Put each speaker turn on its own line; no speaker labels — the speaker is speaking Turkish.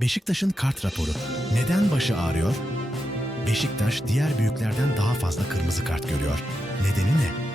Beşiktaş'ın kart raporu. Neden başı ağrıyor? Beşiktaş diğer büyüklerden daha fazla kırmızı kart görüyor. Nedeni ne?